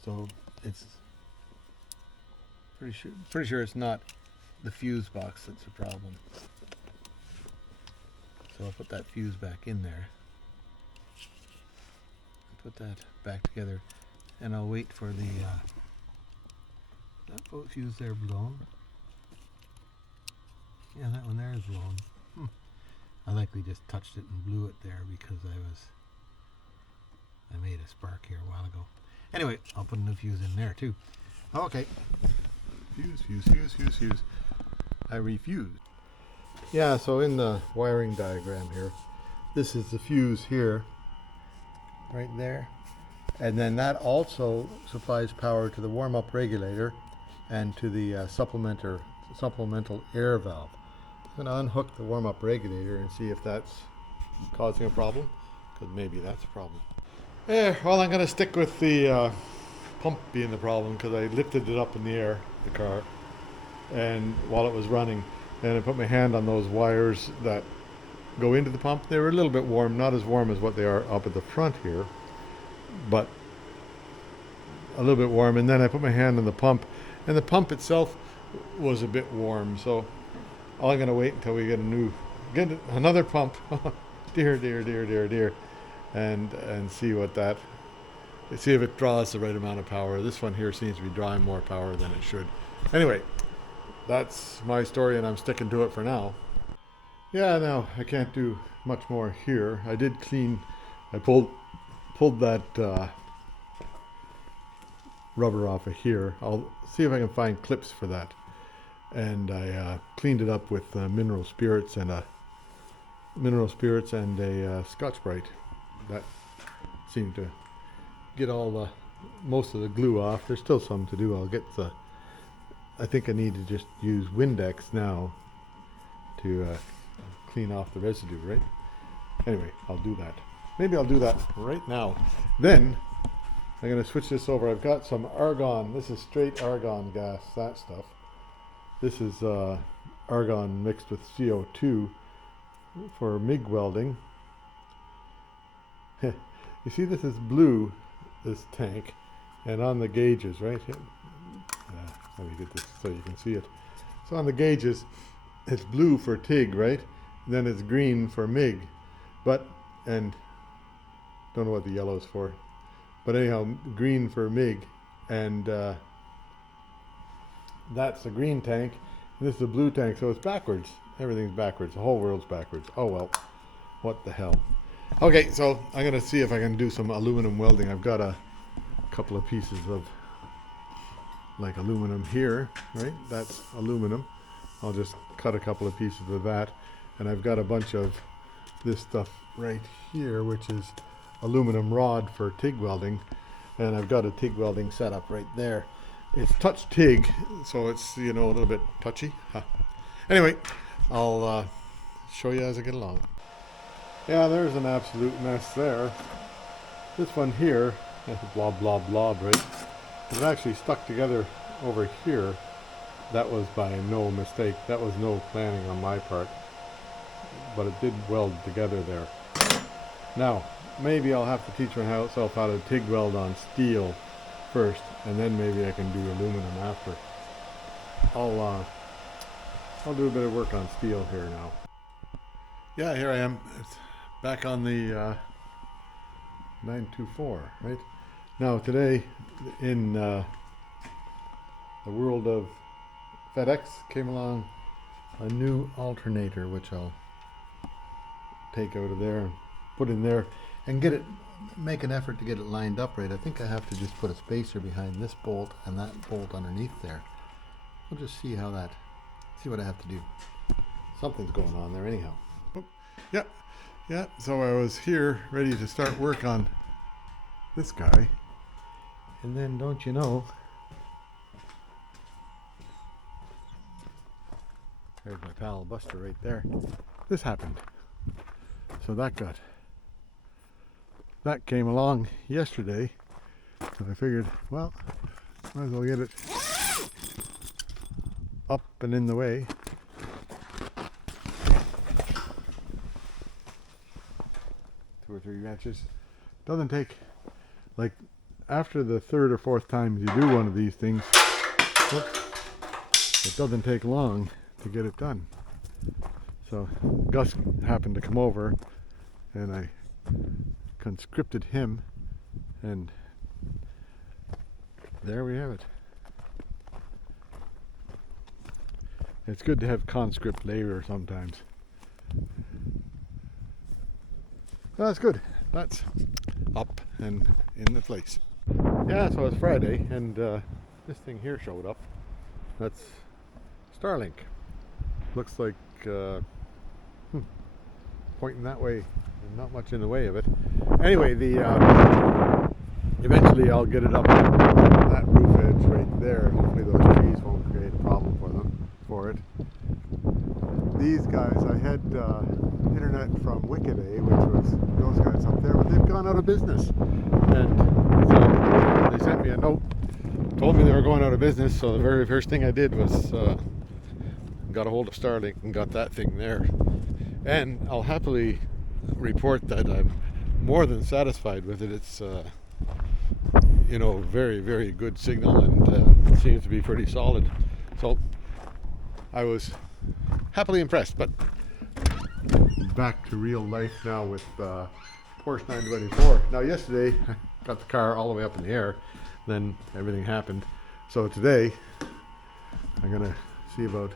So it's pretty sure it's not the fuse box that's the problem. So I'll put that fuse back in there. Put that back together, and I'll wait for the that boat fuse there blown. Yeah, that one there is blown. I likely just touched it and blew it there because I made a spark here a while ago. Anyway, I'll put a new fuse in there too. Okay. Fuse. I refused. Yeah, so in the wiring diagram here, this is the fuse here, right there. And then that also supplies power to the warm-up regulator and to the supplemental air valve. I'm going to unhook the warm-up regulator and see if that's causing a problem, because maybe that's a problem. Well, I'm going to stick with the pump being the problem, because I lifted it up in the air, the car, and while it was running, and I put my hand on those wires that go into the pump. They were a little bit warm, not as warm as what they are up at the front here, but a little bit warm. And then I put my hand on the pump, and the pump itself was a bit warm. So I'm going to wait until we get another pump. dear, and see if it draws the right amount of power. This one here seems to be drawing more power than it should. Anyway, that's my story, and I'm sticking to it for now. Yeah, no, I can't do much more here. I did clean. I pulled that rubber off of here. I'll see if I can find clips for that. And I cleaned it up with mineral spirits and a Scotch-Brite. That seemed to get most of the glue off. There's still some to do. I think I need to just use Windex now to clean off the residue, right? Anyway, I'll do that. Maybe I'll do that right now. Then I'm going to switch this over. I've got some argon. This is straight argon gas, that stuff. This is argon mixed with CO2 for MIG welding. You see, this is blue, this tank, and on the gauges, right? Let me get this so you can see it. So on the gauges, it's blue for TIG, right? And then it's green for MIG. And don't know what the yellow is for. But anyhow, green for MIG. And that's the green tank. And this is the blue tank, so it's backwards. Everything's backwards. The whole world's backwards. Oh well, what the hell. Okay, so I'm going to see if I can do some aluminum welding. I've got a couple of pieces of like aluminum here, right? That's aluminum. I'll just cut a couple of pieces of that. And I've got a bunch of this stuff right here, which is aluminum rod for TIG welding. And I've got a TIG welding setup right there. It's touch TIG, so it's, a little bit touchy. Huh. Anyway, I'll show you as I get along. Yeah, there's an absolute mess there. This one here, blah, blah, blah, right? It's actually stuck together over here. That was by no mistake. That was no planning on my part. But it did weld together there. Now, maybe I'll have to teach myself how to TIG weld on steel first, and then maybe I can do aluminum after. I'll do a bit of work on steel here now. Yeah, here I am. It's back on the 924, right? Now today, in the world of FedEx, came along a new alternator, which I'll take out of there and put in there and get it make an effort to get it lined up right. I think I have to just put a spacer behind this bolt and that bolt underneath there. We'll just see how that, see what I have to do. Something's going on there anyhow. Oh, yeah, so I was here ready to start work on this guy. And then, don't you know, there's my pal Buster right there. This happened. So that came along yesterday. So I figured, well, might as well get it up and in the way. 2 or 3 matches. Doesn't take, like, after the 3rd or 4th time you do one of these things, it doesn't take long to get it done. So Gus happened to come over and I conscripted him, and there we have it. It's good to have conscript labor sometimes. So that's good. That's up and in the place. Yeah, so it's Friday and this thing here showed up. That's Starlink. Looks like pointing that way, and not much in the way of it. Anyway, eventually I'll get it up that roof edge right there. Hopefully those trees won't create a problem for it. These guys, I had internet from Wickaday, which was those guys up there, but they've gone out of business. And so they sent me a note, told me they were going out of business. So the very first thing I did was got a hold of Starlink and got that thing there. And I'll happily report that I'm more than satisfied with it. It's very, very good signal, and seems to be pretty solid. So I was happily impressed. But back to real life now with Porsche 924. Now yesterday I got the car all the way up in the air, then everything happened. So today I'm gonna see about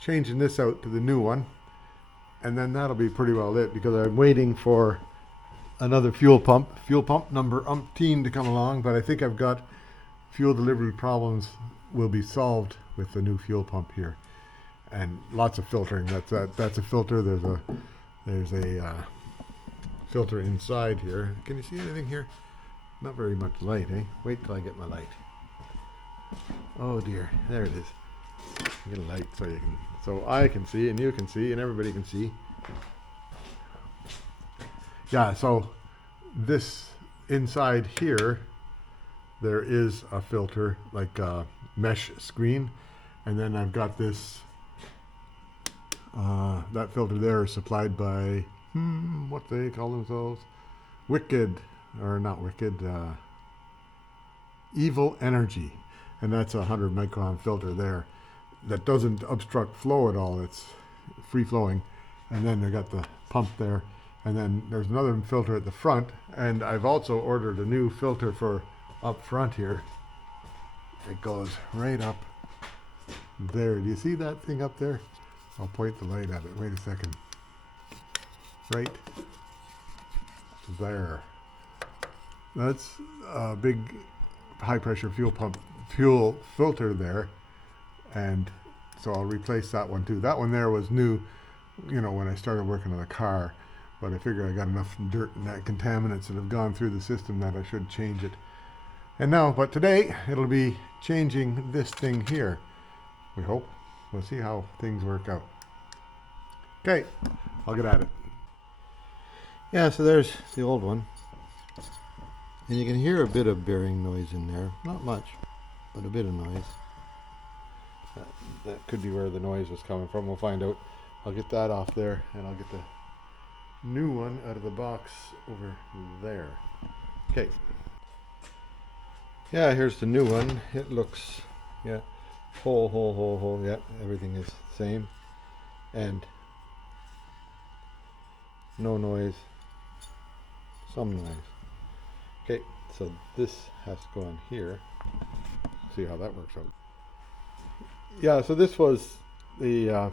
changing this out to the new one, and then that'll be pretty well it, because I'm waiting for another fuel pump number umpteen to come along. But I think I've got fuel delivery problems will be solved with the new fuel pump here, and lots of filtering. That's a filter. There's a filter inside here. Can you see anything here? Not very much light, eh? Wait till I get my light. Oh dear, there it is. Get a light so I can see, and you can see, and everybody can see. Yeah, so this inside here, there is a filter, like a mesh screen, and then I've got this, that filter there is supplied by, what they call themselves? Evil Energy, and that's a 100 micron filter there that doesn't obstruct flow at all. It's free flowing. And then they got the pump there, and then there's another filter at the front, and I've also ordered a new filter for up front here. It goes right up there. Do you see that thing up there? I'll point the light at it. Wait a second. Right there. That's a big high pressure fuel filter there, and so I'll replace that one too. That one there was new, when I started working on the car, but I figure I got enough dirt and that contaminants that have gone through the system that I should change it. But today it'll be changing this thing here, we hope. We'll see how things work out. Okay, I'll get at it. Yeah, so there's the old one, and you can hear a bit of bearing noise in there. Not much, but a bit of noise. That could be where the noise was coming from. We'll find out. I'll get that off there, and I'll get the new one out of the box over there. Okay. Yeah, here's the new one. It looks, hole. Yeah, everything is the same. And no noise. Some noise. Okay, so this has to go on here. See how that works out. Yeah, so this was the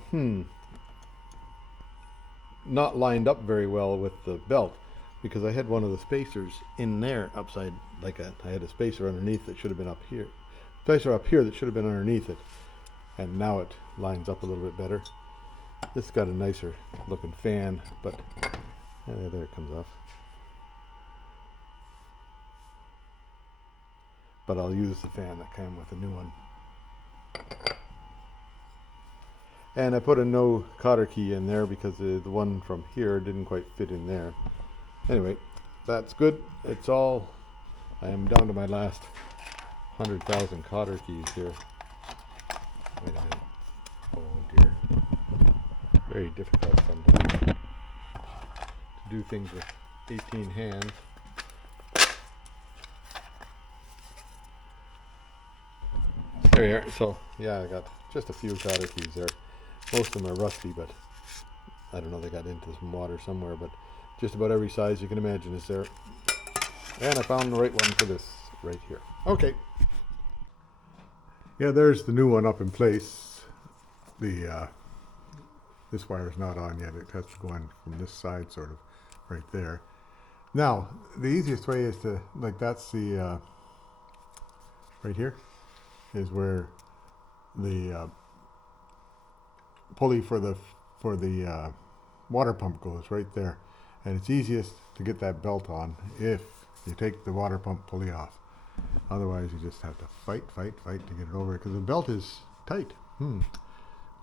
not lined up very well with the belt. because I had one of the spacers in there upside, I had a spacer underneath that should have been up here. Spacer up here that should have been underneath it. And now it lines up a little bit better. This has got a nicer looking fan, but there it comes off. But I'll use the fan that came with the new one. And I put a no cotter key in there because the one from here didn't quite fit in there. Anyway, that's good. It's all, I am down to my last 100,000 cotter keys here. Wait a minute. Oh dear. Very difficult sometimes to do things with 18 hands. There we are. So yeah, I got just a few cotter keys there. Most of them are rusty, but I don't know, they got into some water somewhere, but just about every size you can imagine is there. And I found the right one for this right here. Okay. Yeah, there's the new one up in place. This wire's not on yet. It has to go in from this side, sort of, right there. Now, the easiest way is to, that's the, right here, is where the pulley for the water pump goes, right there. And it's easiest to get that belt on if you take the water pump pulley off. Otherwise, you just have to fight to get it over, because the belt is tight.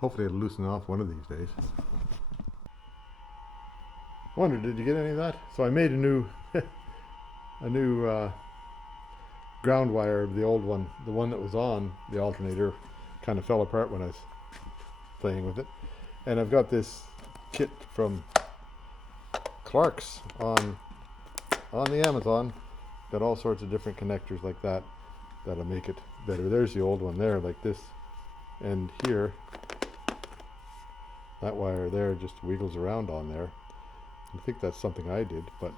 Hopefully it'll loosen off one of these days. Wonder, did you get any of that? So I made a new ground wire of the old one. The one that was on the alternator kind of fell apart when I was playing with it. And I've got this kit from Clark's on the Amazon. Got all sorts of different connectors like that that'll make it better. There's the old one there, like this. And here, that wire there just wiggles around on there. I think that's something I did, but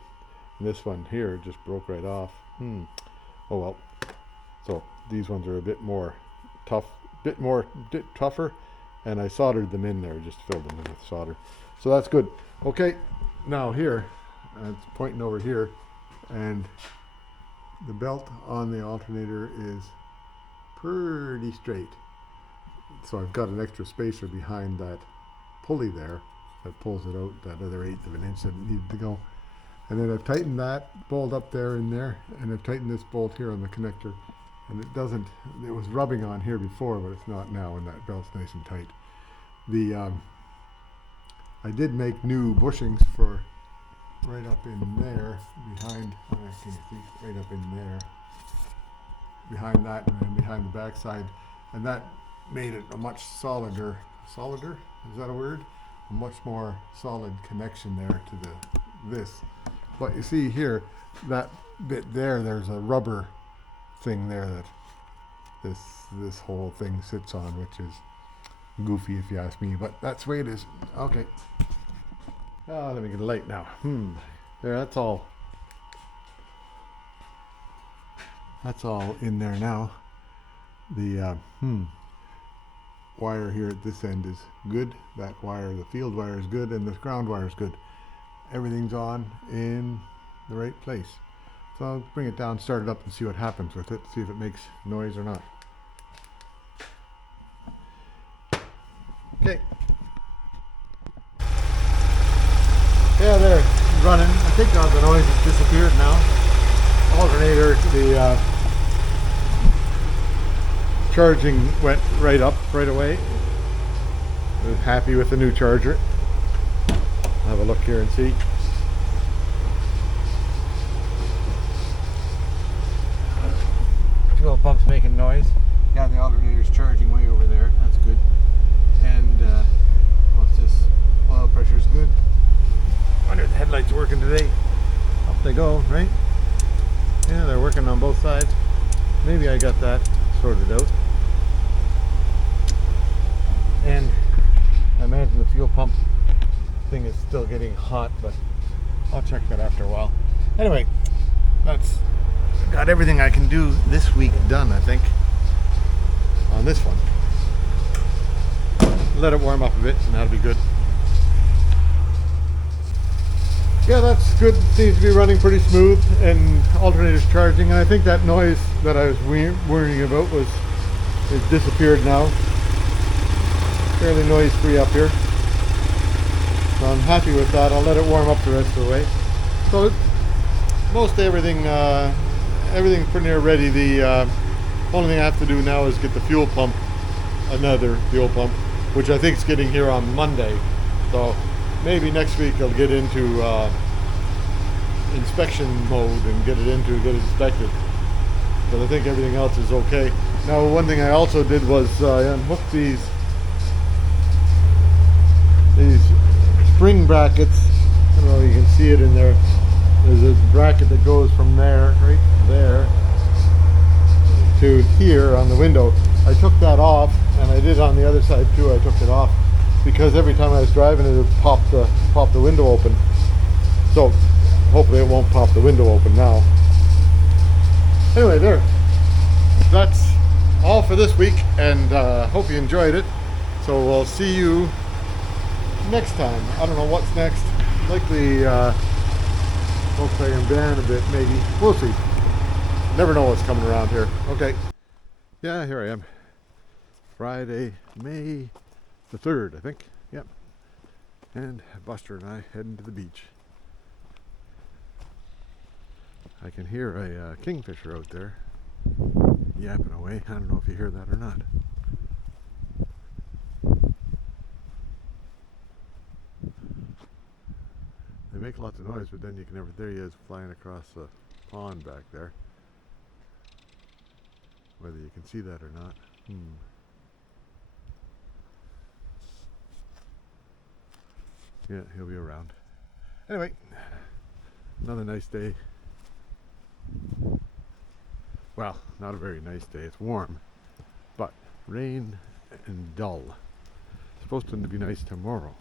this one here just broke right off. Oh well. So these ones are a bit more tougher, and I soldered them in there, just filled them in with solder. So that's good. Okay, now here, it's pointing over here, and the belt on the alternator is pretty straight. So I've got an extra spacer behind that pulley there that pulls it out, that other 1/8 of an inch that it needed to go. And then I've tightened that bolt up there in there, and I've tightened this bolt here on the connector. And it was rubbing on here before, but it's not now, and that belt's nice and tight. I did make new bushings for right up in there, behind, can you see, right up in there, behind that, and then behind the backside, and that made it a much solider, is that a word? A much more solid connection there to this. But you see here, that bit there's a rubber thing there that this whole thing sits on, which is goofy if you ask me, but that's the way it is. Okay. Let me get a light now. There, that's all in there now. The wire here at this end is good. That wire, the field wire, is good, and the ground wire is good. Everything's on in the right place. So I'll bring it down, start it up, and see what happens with it, see if it makes noise or not. Okay. Yeah, there, it's running. I think all the noise has disappeared now. Alternator, the charging went right up right away. I was happy with the new charger. I'll have a look here and see. Fuel pump's making noise. Yeah, the alternator's charging way over there. That's good. And what's this? Oil pressure's good. Wonder if the headlights are working today. Up they go, right? Yeah, they're working on both sides. Maybe I got that sorted out. And I imagine the fuel pump thing is still getting hot, but I'll check that after a while. Anyway, that's got everything I can do this week done, I think, on this one. Let it warm up a bit and that'll be good. Yeah, that's good. Seems to be running pretty smooth, and alternator's charging. And I think that noise that I was worrying about is disappeared now. Fairly noise free up here. So I'm happy with that. I'll let it warm up the rest of the way. So most everything, everything's pretty near ready. The only thing I have to do now is get the fuel pump, another fuel pump, which I think is getting here on Monday. So maybe next week I'll get into inspection mode and get it inspected. But I think everything else is okay. Now, one thing I also did was I unhooked these spring brackets. I don't know if you can see it in there. There's a bracket that goes from there, right there, to here on the window. I took that off, and I did on the other side too. I took it off because every time I was driving it would pop the window open. So hopefully it won't pop the window open now. Anyway, there. That's all for this week, and hope you enjoyed it. So we'll see you next time. I don't know what's next. Likely Volkswagen van a bit, maybe. We'll see. Never know what's coming around here. Okay. Yeah, here I am. Friday, May the 3rd, I think. Yep. And Buster and I heading to the beach. I can hear a kingfisher out there yapping away. I don't know if you hear that or not. They make lots of noise, but then you can never. There he is, flying across the pond back there. Whether you can see that or not. Yeah, he'll be around. Anyway, another nice day. Well, not a very nice day. It's warm, but rain and dull. It's supposed to be nice tomorrow.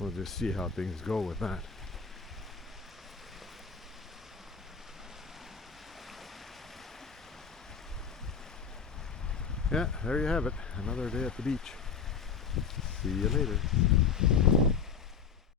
We'll just see how things go with that. Yeah, there you have it. Another day at the beach. See you later.